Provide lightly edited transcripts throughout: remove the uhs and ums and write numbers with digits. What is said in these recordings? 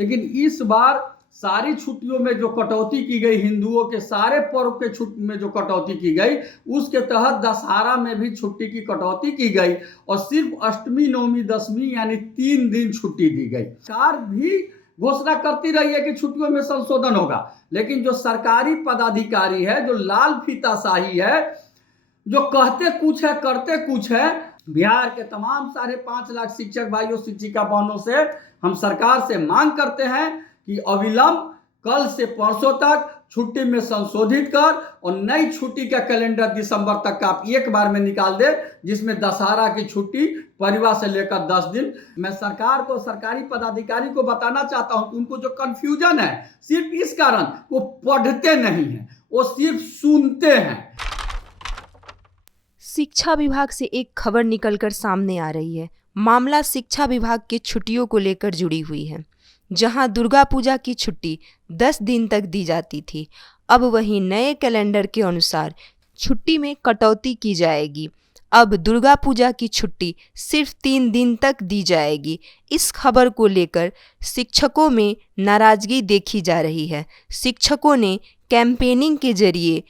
लेकिन इस बार सारी छुट्टियों में जो कटौती की गई, हिंदुओं के सारे पर्व के छुट्टी में जो कटौती की गई, उसके तहत दशहरा में भी छुट्टी की कटौती की गई और सिर्फ अष्टमी, नवमी, दशमी यानी 3 दिन छुट्टी दी गई। सरकार भी घोषणा करती रही है कि छुट्टियों में संशोधन होगा, लेकिन जो सरकारी पदाधिकारी है, जो लाल फीताशाही है, जो कहते कुछ है करते कुछ है, बिहार के तमाम 5.5 लाख शिक्षक भाइयों, शिक्षिका बहनों से हम सरकार से मांग करते हैं कि अविलंब कल से परसों तक छुट्टी में संशोधित कर और नई छुट्टी का कैलेंडर दिसंबर तक का आप एक बार में निकाल दे, जिसमें दशहरा की छुट्टी परिवार से लेकर 10 दिन। मैं सरकार को, सरकारी पदाधिकारी को बताना चाहता हूं कि उनको जो कंफ्यूजन है सिर्फ इस कारण, वो पढ़ते नहीं है, वो सिर्फ सुनते हैं। शिक्षा विभाग से एक खबर निकलकर सामने आ रही है। मामला शिक्षा विभाग के छुट्टियों को लेकर जुड़ी हुई है। जहां दुर्गा पूजा की छुट्टी 10 दिन तक दी जाती थी, अब वहीं नए कैलेंडर के अनुसार छुट्टी में कटौती की जाएगी। अब दुर्गा पूजा की छुट्टी सिर्फ 3 दिन तक दी जाएगी। इस खबर को लेकर शिक्षकों में नाराजगी देखी जा रही है। शिक्षकों ने कैंपेनिंग के जरिए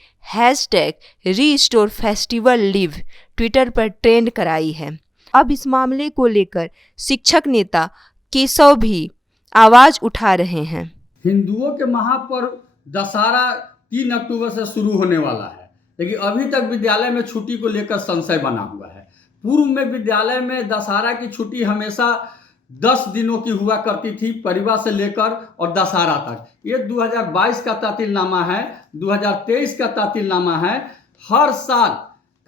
#रीस्टोर फेस्टिवल लीव ट्विटर पर ट्रेंड कराई है। अब इस मामले को लेकर शिक्षक नेता केशव भी आवाज उठा रहे हैं। हिंदुओं के महापर्व दशहरा 3 अक्टूबर से शुरू होने वाला है, लेकिन अभी तक विद्यालय में छुट्टी को लेकर संशय बना हुआ है। पूर्व में विद्यालय में दशहरा की छुट्टी हमेशा 10 दिनों की हुआ करती थी, परिवार से लेकर और दशहरा तक। ये 2022 का तातीलनामा है, 2023 का तातीलनामा है। हर साल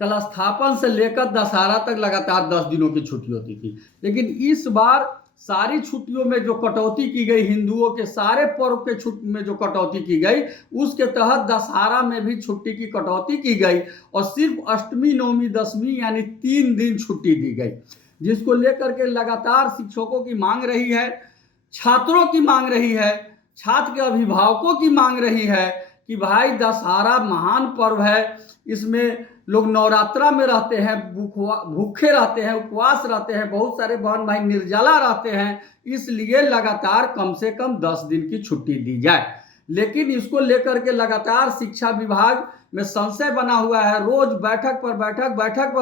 कलशस्थापन से लेकर दशहरा तक लगातार 10 दिनों की छुट्टी होती थी, लेकिन इस बार सारी छुट्टियों में जो कटौती की गई, हिंदुओं के सारे पर्व के छुट्टी में जो कटौती की गई, उसके तहत दशहरा में भी छुट्टी की कटौती की गई और सिर्फ अष्टमी, नवमी, दशमी यानी 3 दिन छुट्टी दी गई, जिसको लेकर के लगातार शिक्षकों की मांग रही है, छात्रों की मांग रही है, छात्र के अभिभावकों की मांग रही है कि भाई दशहरा महान पर्व है, इसमें लोग नवरात्रा में रहते हैं, भूखे रहते हैं, उपवास रहते हैं, बहुत सारे बहन भाई निर्जला रहते हैं, इसलिए लगातार कम से कम 10 दिन की छुट्टी दी जाए। लेकिन इसको लेकर के लगातार शिक्षा विभाग में संशय बना हुआ है। रोज बैठक पर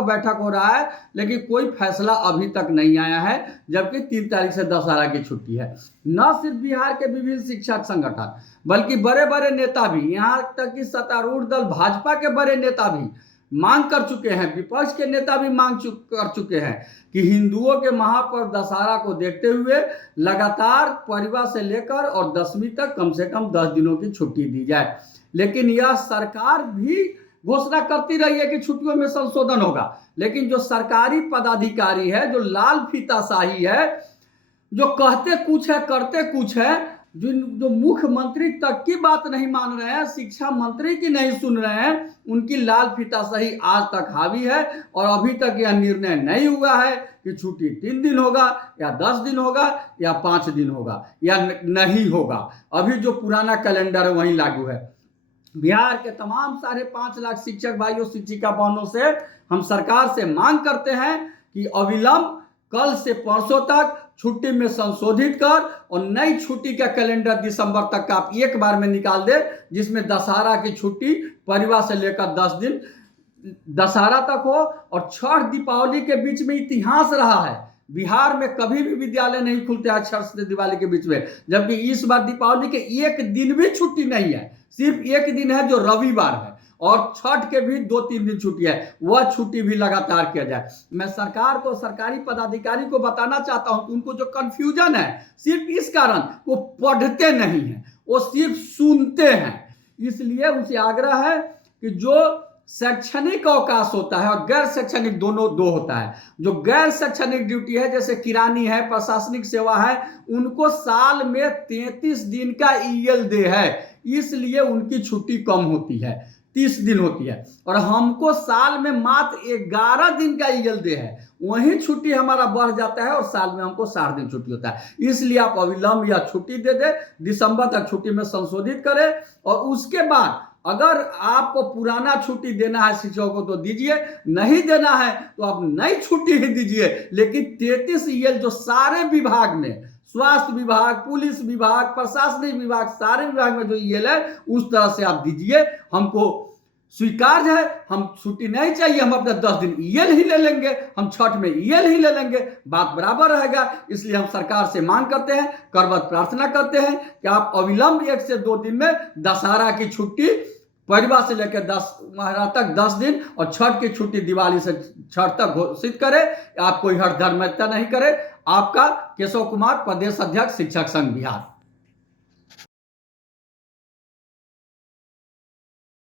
बैठक हो रहा है, लेकिन कोई फैसला अभी तक नहीं आया है, जबकि 3 तारीख से दशहरा की छुट्टी है। न सिर्फ बिहार के विभिन्न शिक्षक संगठन, बल्कि बड़े बड़े नेता भी, यहाँ तक कि सत्तारूढ़ दल भाजपा के बड़े नेता भी मांग कर चुके हैं, विपक्ष के नेता भी मांग कर चुके हैं कि हिंदुओं के महापर्व दशहरा को देखते हुए लगातार परिवार से लेकर और 10वीं तक कम से कम 10 दिनों की छुट्टी दी जाए। लेकिन यह सरकार भी घोषणा करती रही है कि छुट्टियों में संशोधन होगा, लेकिन जो सरकारी पदाधिकारी है, जो लाल फीताशाही है, जो कहते कुछ है करते कुछ है, जो मुख्यमंत्री तक की बात नहीं मान रहे हैं, शिक्षा मंत्री की नहीं सुन रहे हैं, उनकी लाल फीताशाही आज तक हावी है और अभी तक यह निर्णय नहीं हुआ है कि छुट्टी 3 दिन होगा या 10 दिन होगा या 5 दिन होगा या नहीं होगा। अभी जो पुराना कैलेंडर है वही लागू है। बिहार के तमाम 5.5 लाख शिक्षक भाइयों, शिक्षिका बहनों से हम सरकार से मांग करते हैं कि अविलंब कल से परसों तक छुट्टी में संशोधित कर और नई छुट्टी का कैलेंडर दिसंबर तक का आप एक बार में निकाल दे, जिसमें दशहरा की छुट्टी परिवार से लेकर 10 दिन दशहरा तक हो और छठ दीपावली के बीच में इतिहास रहा है। बिहार में कभी भी विद्यालय नहीं खुलते हैं छठ से दिवाली के बीच में, जबकि इस बार दीपावली के एक दिन भी छुट्टी नहीं है, सिर्फ एक दिन है जो रविवार है और छठ के भी 2-3 दिन छुट्टी है, वह छुट्टी भी लगातार किया जाए। मैं सरकार को, सरकारी पदाधिकारी को बताना चाहता हूं कि उनको जो कंफ्यूजन है सिर्फ इस कारण, वो पढ़ते नहीं है, वो सिर्फ सुनते हैं। इसलिए उनसे आग्रह है कि जो शैक्षणिक अवकाश होता है और गैर शैक्षणिक दोनों दो होता है, जो गैर शैक्षणिक ड्यूटी है जैसे किरानी है, प्रशासनिक सेवा है, उनको साल में 33 दिन का ईएल डे है, इसलिए उनकी छुट्टी कम होती है, 30 दिन होती है, और हमको साल में मात्र 11 दिन का ईएल डे है, वहीं छुट्टी हमारा बढ़ जाता है और साल में हमको 60 दिन छुट्टी होता है। इसलिए आप अविलंब या छुट्टी दे दे, दिसंबर तक छुट्टी में संशोधित करें और उसके बाद अगर आपको पुराना छुट्टी देना है शिक्षकों को तो दीजिए, नहीं देना है तो आप नई छुट्टी ही दीजिए, लेकिन 33 ईएल जो सारे विभाग में स्वास्थ्य विभाग, पुलिस विभाग, प्रशासनिक विभाग, सारे विभाग में जो ईएल है उस तरह से आप दीजिए। हमको स्वीकार्य है, हम छुट्टी नहीं चाहिए, हम अपने 10 दिन ईएल ही ले लेंगे, हम छठ में ईएल ही ले लेंगे, बात बराबर रहेगा। इसलिए हम सरकार से मांग करते हैं, करवत प्रार्थना करते हैं कि आप अविलंब 1 से 2 दिन में दशहरा की छुट्टी परिवार से लेकर 10 महाराज तक 10 दिन और छठ की छुट्टी दिवाली से छठ तक घोषित करे। आप कोई हर धर्मता नहीं करे। आपका केशव कुमार, प्रदेश अध्यक्ष शिक्षक संघ बिहार।